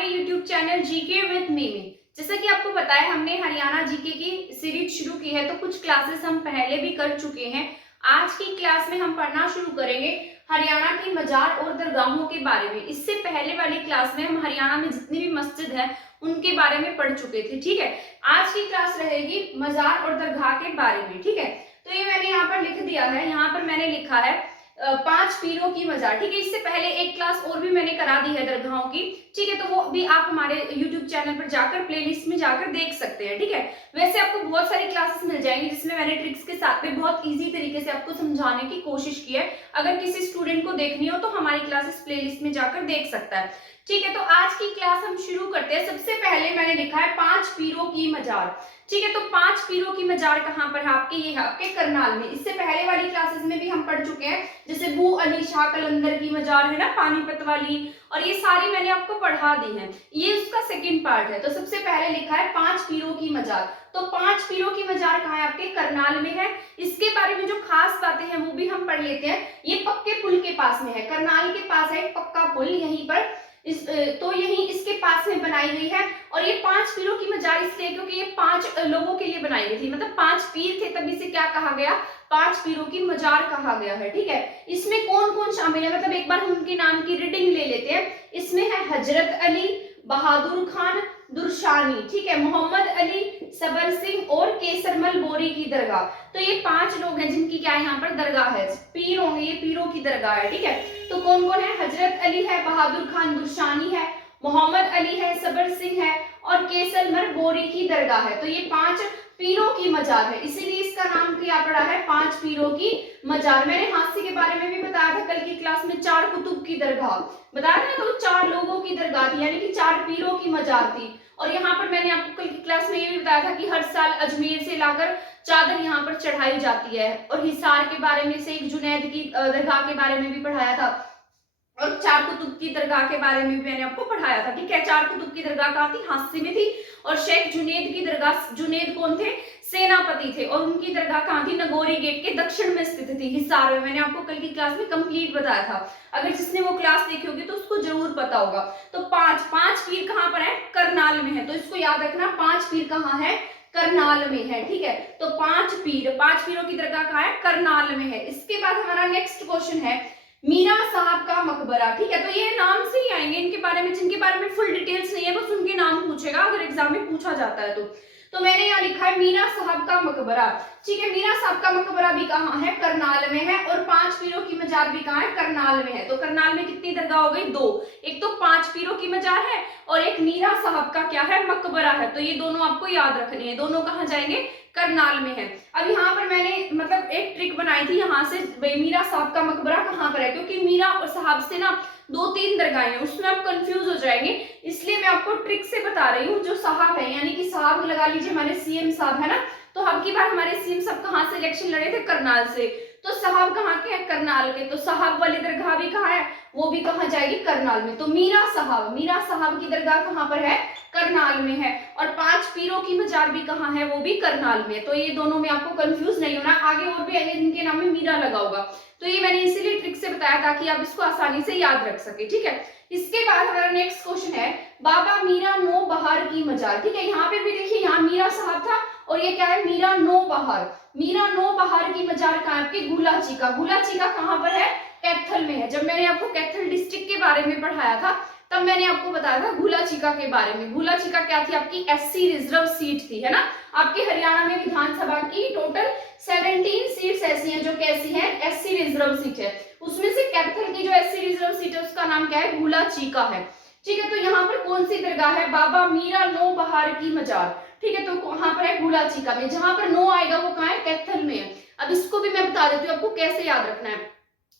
हमारे YouTube channel GK with me में। जैसा कि आपको पता है हमने हरियाणा जीके की सीरीज शुरू की है, तो कुछ क्लासेस हम पहले भी कर चुके हैं। आज की क्लास में हम पढ़ना शुरू करेंगे हरियाणा की मजार और दरगाहों के बारे में। इससे पहले वाली क्लास में हम हरियाणा में जितनी भी मस्जिद है उनके बारे में पढ़ चुके थे। ठीक है, आज की क्लास रहेगी मजार और दरगाह के बारे में। ठीक है, तो ये मैंने यहाँ पर लिख दिया है, यहाँ पर मैंने लिखा है 5 पीरों की मजार। ठीक है, इससे पहले एक क्लास और भी मैंने करा दी है दरगाहों की। ठीक है, तो वो भी आप हमारे YouTube चैनल पर जाकर प्लेलिस्ट में जाकर देख सकते हैं। ठीक है, वैसे आपको बहुत सारी क्लासेस मिल जाएंगी जिसमें मैंने ट्रिक्स के साथ में बहुत इजी तरीके से आपको समझाने की कोशिश की है। अगर किसी स्टूडेंट को देखनी हो तो हमारी क्लासेस प्लेलिस्ट में जाकर देख सकता है। ठीक है, तो आज की क्लास हम शुरू करते हैं। सबसे पहले मैंने लिखा है 5 पीरों की मजार। ठीक है, तो 5 पीरों की मजार कहाँ पर है आपके? ये है आपके करनाल में। इससे पहले वाली क्लासेस में भी हम पढ़ चुके हैं, जैसे बू अली शाह कलंदर की मजार है ना, पानीपत वाली, और ये सारी मैंने आपको पढ़ा दी है। ये उसका सेकंड पार्ट है। तो सबसे पहले लिखा है 5 पीरों की मजार। तो 5 पीरों की मजार कहाँ है आपके? करनाल में है। इसके बारे में जो खास बातें हैं वो भी हम पढ़ लेते हैं। ये पक्के पुल के पास में है, करनाल के पास है पक्का पुल, यहीं पर तो यही इसके पास में बनाई गई है। और ये 5 पीरों की मजार इसलिए क्योंकि ये 5 लोगों के लिए बनाई गई थी, मतलब 5 पीर थे, तभी से क्या कहा गया? 5 पीरों की मजार कहा गया है। ठीक है, इसमें कौन कौन शामिल है, मतलब एक बार हम उनके नाम की रीडिंग ले लेते हैं। इसमें है हजरत अली, बहादुर खान दुरशानी, ठीक है, मोहम्मद अली, सबर सिंह और केसरमल बोरी की दरगाह। तो ये 5 लोग हैं जिनकी क्या यहाँ पर दरगाह है, पीर होंगे, ये पीरों की दरगाह है। ठीक है, तो कौन कौन है? हजरत अली है, बहादुर खान दुरशानी है, मोहम्मद अली है, सबर सिंह है और केसरमल बोरी की दरगाह है। तो ये 5 पीरों की मजार है, इसीलिए इसका नाम क्या पड़ा है? 5 पीरों की मजार। मैंने हास्य के बारे में भी बताया था कल की क्लास में, 4 कुतुब की दरगाह बताया था, तो 4 लोगों की दरगाह थी, यानी कि 4 पीरों की मजार थी। और यहाँ पर मैंने आपको कल की क्लास में ये भी बताया था कि हर साल अजमेर से लाकर चादर यहाँ पर चढ़ाई जाती है। और हिसार के बारे में से एक जुनैद की दरगाह के बारे में भी पढ़ाया था, और 4 कुतुब की दरगाह के बारे में भी मैंने आपको पढ़ाया था। ठीक है, 4 कुतुब की दरगाह कहाँ थी? हास्य में थी। और शेख जुनैद की दरगाह, जुनैद कौन थे? सेनापति थे, और उनकी दरगाह कहाँ थी? नगोरी गेट के दक्षिण में स्थित थी, हिसार में। मैंने आपको कल की क्लास में कंप्लीट बताया था, अगर जिसने वो क्लास देखी होगी तो उसको जरूर पता होगा। तो 5 पीर कहाँ पर है? करनाल में है, तो इसको याद रखना, 5 पीर कहाँ है? करनाल में है। ठीक है, तो 5 पीरों की दरगाह कहाँ है? करनाल में है। इसके बाद हमारा नेक्स्ट क्वेश्चन है मीरा साहब का मकबरा। ठीक है, तो ये नाम से ही आएंगे, इनके बारे में, जिनके बारे में फुल डिटेल्स नहीं है बस उनके नाम पूछेगा अगर एग्जाम में पूछा जाता है तो मैंने यहाँ लिखा है मीरा साहब का मकबरा। ठीक है, मीरा साहब का मकबरा भी कहाँ है? करनाल में है। और 5 पीरों की मजार भी कहाँ है? करनाल में है। तो करनाल में कितनी दरगाह हो गई? 2। एक तो 5 पीरों की मजार है और एक मीरा साहब का क्या है? मकबरा है। तो ये दोनों आपको याद रखने हैं, दोनों कहाँ जाएंगे? करनाल में है। अब यहाँ पर मैंने मतलब एक ट्रिक बनाई थी यहाँ से, मीरा साहब का मकबरा कहाँ पर है, क्योंकि मीरा और साहब से ना 2-3 दरगाहें हैं, उसमें आप कंफ्यूज हो जाएंगे, इसलिए मैं आपको ट्रिक से बता रही हूँ। जो साहब है, यानी कि साहब लगा लीजिए, हमारे सीएम साहब है ना, तो अब की बार हमारे सीएम साहब कहाँ से इलेक्शन लड़े थे? करनाल से। तो साहब कहाँ के हैं? करनाल के। तो साहब वाली दरगाह भी कहाँ है? वो भी कहाँ जाएगी? करनाल में। तो मीरा साहब की दरगाह कहाँ पर है? करनाल में है। और 5 पीरों की मजार भी कहाँ है? वो भी करनाल में। तो ये दोनों में आपको कंफ्यूज नहीं होना, आगे और भी आएंगे जिनके नाम में मीरा लगा होगा, तो ये मैंने इसीलिए ट्रिक से बताया ताकि आप इसको आसानी से याद रख सके। ठीक है, इसके बाद हमारा नेक्स्ट क्वेश्चन है बाबा मीरा नो बहार की मजार। ठीक है, यहाँ पे भी देखिए, यहाँ मीरा साहब था और ये क्या है? मीरा नो बहार। मीरा नो बहार की मजार कहाँ है? गुलाचीका। गुलाचीका कहाँ पर है? कैथल में है। जब मैंने आपको कैथल डिस्ट्रिक्ट के बारे में पढ़ाया था तब मैंने आपको बताया था गुलाचीका के बारे में। गुलाचीका क्या थी? आपकी एससी रिजर्व सीट थी, है ना। आपके हरियाणा में विधानसभा की टोटल 17 सीट्स ऐसी हैं जो कैसी हैं? एससी रिजर्व सीट है। उसमें से कैथल की जो एससी रिजर्व सीट है उसका नाम क्या है? गुलाचीका है। ठीक है, तो यहाँ पर कौन सी दरगाह है? बाबा मीरा नो बहार की मजार। ठीक है, तो वहां पर है गुलाचीका में। जहां पर नो आएगा वो कहाँ है? कैथल में है। अब इसको भी मैं बता देती हूँ आपको कैसे याद रखना है।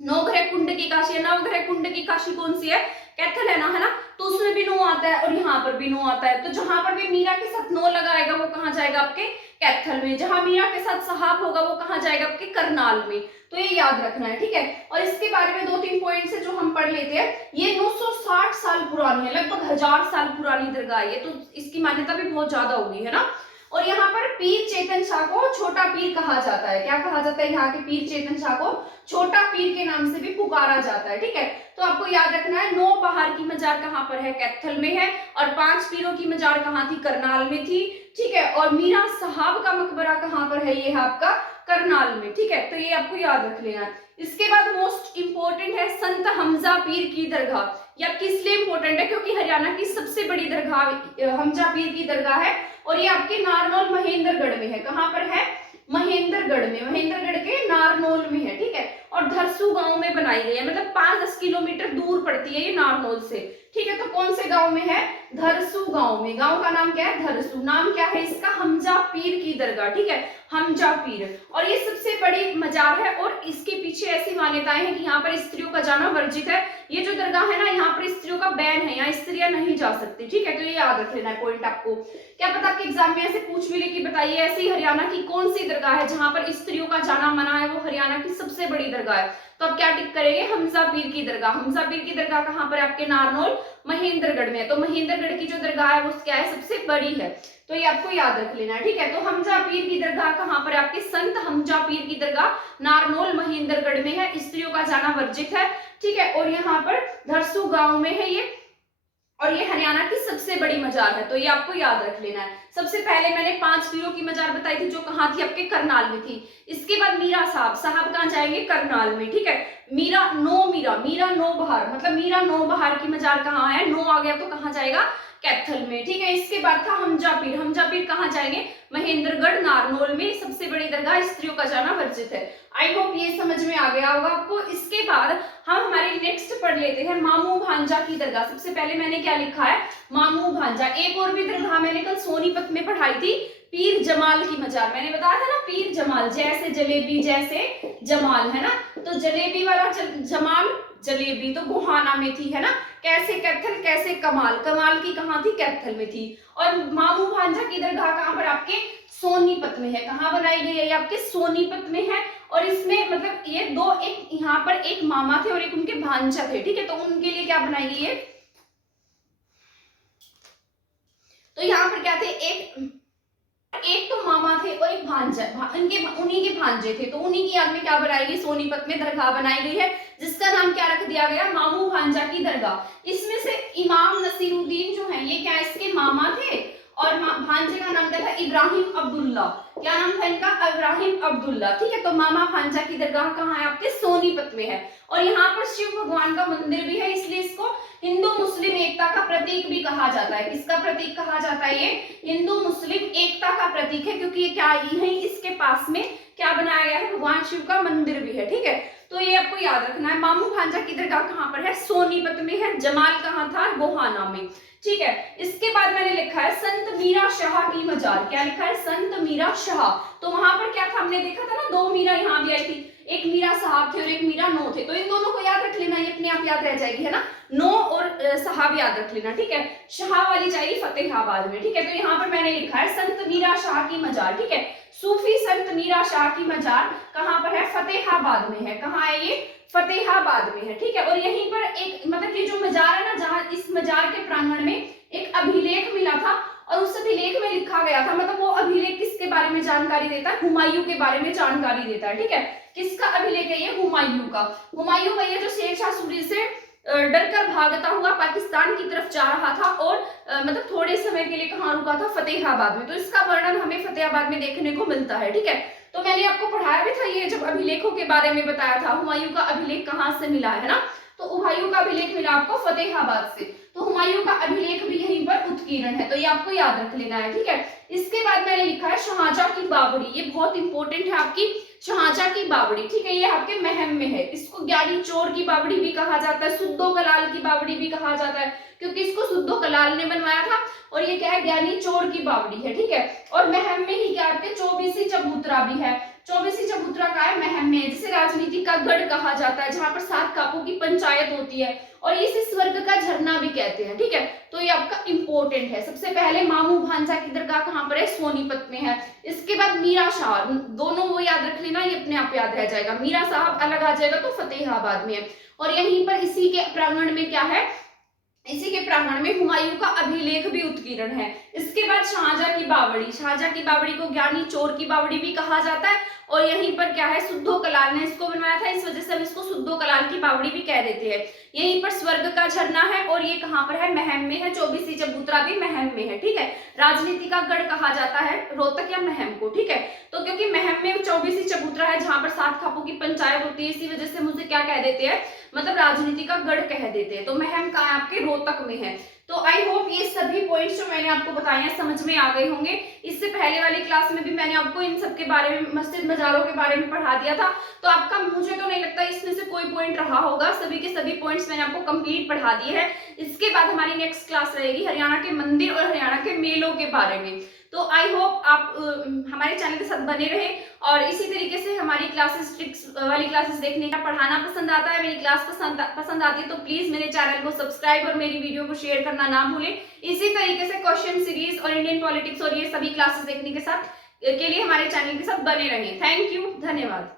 नवग्रह कुंड की काशी है, नवग्रह कुंड की काशी कौन सी है? कैथल है ना, है ना, तो उसमें भी नो आता है और यहाँ पर भी नो आता है। तो जहां पर भी मीरा के साथ नो लगाएगा वो कहाँ जाएगा? आपके कैथल में। जहां मीरा के साथ साहब होगा वो कहाँ जाएगा? आपके करनाल में। तो ये याद रखना है। ठीक है, और इसके बारे में 2-3 पॉइंट्स है जो हम पढ़ लेते हैं। ये 960 साल पुरानी है, लगभग 1000 साल पुरानी दरगाह है, तो इसकी मान्यता भी बहुत ज्यादा होगी, है ना। और यहाँ पर पीर चेतन शाह को छोटा पीर कहा जाता है। क्या कहा जाता है? यहाँ के पीर चेतन शाह को छोटा पीर के नाम से भी पुकारा जाता है। ठीक है, तो आपको याद रखना है नो बहार की मजार कहाँ पर है, कैथल में है। और 5 पीरों की मजार कहाँ थी, करनाल में थी, ठीक है। और मीरा साहब का मकबरा कहाँ पर है, ये है आपका करनाल में, ठीक है। तो ये आपको याद रख लेना है। इसके बाद मोस्ट इंपोर्टेंट है संत हमजा पीर की दरगाह। ये आपकी इसलिए इंपोर्टेंट है क्योंकि हरियाणा की सबसे बड़ी दरगाह हमजा पीर की दरगाह है और ये आपके नारनौल महेंद्रगढ़ में है। कहाँ पर है, महेंद्रगढ़ में, महेंद्रगढ़ के नारनौल में है, ठीक है। और धरसू गांव में बनाई गई है, मतलब 5-10 किलोमीटर दूर पड़ती है ये नारनौल से, ठीक है। तो कौन से गांव में है, धरसू गांव में। गांव का नाम क्या है, धरसू। नाम क्या है इसका, हमजा पीर की दरगाह, ठीक है, हमजा पीर। और ये सबसे बड़ी मजार है और इसके पीछे ऐसी मान्यताएं हैं कि यहाँ पर स्त्रियों का जाना वर्जित है। ये जो दरगाह है ना, यहाँ पर स्त्रियों का बैन है, यहाँ स्त्रियां नहीं जा सकती, ठीक है। तो ये याद रख लेना है पॉइंट आपको। क्या पता आपके एग्जाम में ऐसे पूछ भी ले कि बताइए ऐसी हरियाणा की कौन सी दरगाह है जहां पर स्त्रियों का जाना मना है, वो हरियाणा की सबसे बड़ी दरगाह है। तो आप क्या टिक करेंगे, हमजा पीर की दरगाह। हमजा पीर की दरगाह कहाँ पर, आपके नारनौल महेंद्रगढ़ में है। तो महेंद्रगढ़ की जो दरगाह है वो क्या है, सबसे बड़ी है। तो ये आपको याद रख लेना है, ठीक है। तो हमजा पीर की दरगाह कहाँ पर है, आपके संत हमजा पीर की दरगाह नारनौल महेंद्रगढ़ में है। स्त्रियों का जाना वर्जित है, ठीक है। और यहाँ पर धरसू गांव में है ये, और ये हरियाणा की सबसे बड़ी मजार है। तो ये आपको याद रख लेना है। सबसे पहले मैंने 5 पीरों की मजार बताई थी जो कहाँ थी, आपके करनाल में थी। इसके बाद मीरा साहब, साहब कहाँ जाएंगे, करनाल में, ठीक है। मीरा नो बहार, मतलब मीरा नो बहार की मजार कहाँ है, नो आ गया तो कहाँ जाएगा, कैथल में, ठीक है। इसके बाद था हमजा पीर कहाँ जाएंगे, महेंद्रगढ़ नारनौल में। सबसे बड़ी दरगाह, स्त्रियों का जाना वर्जित है। आई होप ये समझ में आ गया होगा आपको। इसके बाद हम हमारे नेक्स्ट पढ़ लेते हैं मामू भांजा की दरगाह। सबसे पहले मैंने क्या लिखा है, मामू भांजा। एक और भी दरगाह मैंने कल सोनीपत में पढ़ाई थी, पीर जमाल की मजार। मैंने बताया था ना, पीर जमाल, जैसे जलेबी जैसे जमाल, है ना। तो जलेबी वाला जमाल, जलेबी तो गोहाना में थी, है ना। कैसे कैथल, कैसे कमाल, कमाल की कहाँ थी, कैथल में थी। और मामू भांजा की दरगाह कहाँ पर, आपके सोनीपत में है। कहाँ बनाई गई है, आपके सोनीपत में है। और इसमें मतलब ये दो, एक यहाँ पर एक मामा थे और एक उनके भांजा थे, ठीक है। तो उनके लिए क्या बनाई गई है, तो यहाँ पर क्या थे, एक तो मामा थे और एक भांजा, उन्हीं के भांजे थे। तो उन्हीं की याद में क्या बनाई गई, सोनीपत में दरगाह बनाई गई है जिसका नाम क्या रख दिया गया, मामू भांजा की दरगाह। इसमें से इमाम नसीरुद्दीन जो है ये क्या इसके मामा थे और भांजे का नाम क्या था, इब्राहिम अब्दुल्ला। क्या नाम था इनका, इब्राहिम अब्दुल्ला, ठीक है। तो मामा भांजा की दरगाह कहाँ है, आपके सोनीपत में है। और यहाँ पर शिव भगवान का मंदिर भी है, इसलिए इसको हिंदू मुस्लिम एकता का प्रतीक भी कहा जाता है। किसका प्रतीक कहा जाता है, ये हिंदू मुस्लिम एकता का प्रतीक है, क्योंकि ये क्या, यही इसके पास में क्या बनाया गया है, भगवान शिव का मंदिर भी है, ठीक है। तो ये आपको याद रखना है। मामू भांजा की दरगाह कहाँ पर है, सोनीपत में है। जमाल कहाँ था, गोहाना में, ठीक है। इसके बाद मैंने लिखा है संत मीरा शाह की मजार। क्या लिखा है, संत मीरा शाह। तो वहां पर क्या था, हमने देखा था ना, 2 मीरा यहाँ भी आई थी, एक मीरा साहब थे और एक मीरा नो थे। तो इन दोनों को याद रख लेना, ये अपने आप याद रह जाएगी, है ना। नो और साहब याद रख लेना, ठीक है। शाह वाली जाएगी फतेहाबाद में, ठीक है। तो यहाँ पर मैंने लिखा है संत मीरा शाह की मजार, ठीक है। सूफी संत मीरा शाह की मजार कहाँ पर है, फतेहाबाद में है। कहाँ है ये, फतेहाबाद में है, ठीक है। और यहीं पर एक मतलब ये जो मजार है ना, जहाँ इस मजार के प्रांगण में एक अभिलेख मिला था और उस अभिलेख में लिखा गया था, मतलब वो अभिलेख किसके बारे में जानकारी देता है, हुमायूं के बारे में जानकारी देता है, ठीक है। किसका अभिलेख है ये, हुमायूं का। हुमायूं भैया जो शेरशाह सूरी से डरकर भागता हुआ पाकिस्तान की तरफ जा रहा था और मतलब थोड़े समय के लिए कहाँ रुका था, फतेहाबाद में। तो इसका वर्णन हमें फतेहाबाद में देखने को मिलता है, ठीक है। तो मैंने आपको पढ़ाया भी था ये, जब अभिलेखों के बारे में बताया था, हुमायूं का अभिलेख कहाँ से मिला है ना। तो हुमायूं का अभिलेख मिला आपको फतेहाबाद से। तो हुमायूं का अभिलेख भी यहीं पर उत्कीर्ण है, तो ये आपको याद रख लेना है, ठीक है। इसके बाद मैंने लिखा है शाहजहां की बावड़ी। ये बहुत इंपॉर्टेंट है आपकी, शाहजहां की बावड़ी, ठीक है। ये आपके महम में है। इसको ज्ञानी चोर की बावड़ी भी कहा जाता है, सुद्दो कलाल की बावड़ी भी कहा जाता है, क्योंकि इसको सुद्दो कलाल ने बनवाया था। और ये क्या है, ज्ञानी चोर की बावड़ी है, ठीक है। और महम में ही क्या आपके चौबीसी चबूतरा भी है। चौबीसी चबूतरा का है महम में, जिसे राजनीति का गढ़ कहा जाता है, जहां पर 7 कापों की पंचायत होती है और इसे स्वर्ग का झरना भी कहते हैं, ठीक है। तो ये आपका इंपॉर्टेंट है। सबसे पहले मामू भांजा की दरगाह कहाँ पर है, सोनीपत में है। इसके बाद मीरा शाह, दोनों वो याद रख लेना, ये अपने आप याद रह जाएगा। मीरा साहब अलग आ जाएगा तो फतेहाबाद में है। और यहीं पर इसी के प्रांगण में क्या है, इसी के प्रांगण में हुमायूं का अभिलेख भी उत्कीर्ण है। इसके बाद शाहजहां की बावड़ी, शाहजहां की बावड़ी को ज्ञानी चोर की बावड़ी भी कहा जाता है। और यहीं पर क्या है, सुद्धो कलाल ने इसको बनवाया था, इस वजह से हम इसको सुद्धो कलाल की बावड़ी भी कह देते हैं। यहीं पर स्वर्ग का झरना है और ये कहाँ पर है, महम में है। चौबीसी चबूतरा भी महम में है, ठीक है। राजनीति का गढ़ कहा जाता है रोहतक या महम को, ठीक है। तो क्योंकि महम में चौबीसी चबूतरा है जहां पर 7 खापों की पंचायत होती है, इसी वजह से मुझे क्या कह देते हैं, मतलब राजनीति का गढ़ कह देते हैं। तो महम कहाँ है, आपके रोहतक में है। तो आई होप ये सभी पॉइंट्स जो मैंने आपको बताए हैं समझ में आ गए होंगे। इससे पहले वाली क्लास में भी मैंने आपको इन सब के बारे में, मस्जिद मजारों के बारे में पढ़ा दिया था। तो आपका, मुझे तो नहीं लगता इसमें से कोई पॉइंट रहा होगा, सभी के सभी पॉइंट्स मैंने आपको कंप्लीट पढ़ा दिए हैं। इसके बाद हमारी नेक्स्ट क्लास रहेगी हरियाणा के मंदिर और हरियाणा के मेलों के बारे में। तो आई होप आप हमारे चैनल के साथ बने रहे और इसी तरीके से हमारी क्लासेस, ट्रिक्स वाली क्लासेस देखने का, पढ़ाना पसंद आता है, मेरी क्लास पसंद आती है तो प्लीज मेरे चैनल को सब्सक्राइब और मेरी वीडियो को शेयर करना ना भूलें। इसी तरीके से क्वेश्चन सीरीज और इंडियन पॉलिटिक्स और ये सभी क्लासेस देखने के लिए हमारे चैनल के साथ बने रहें। थैंक यू, धन्यवाद।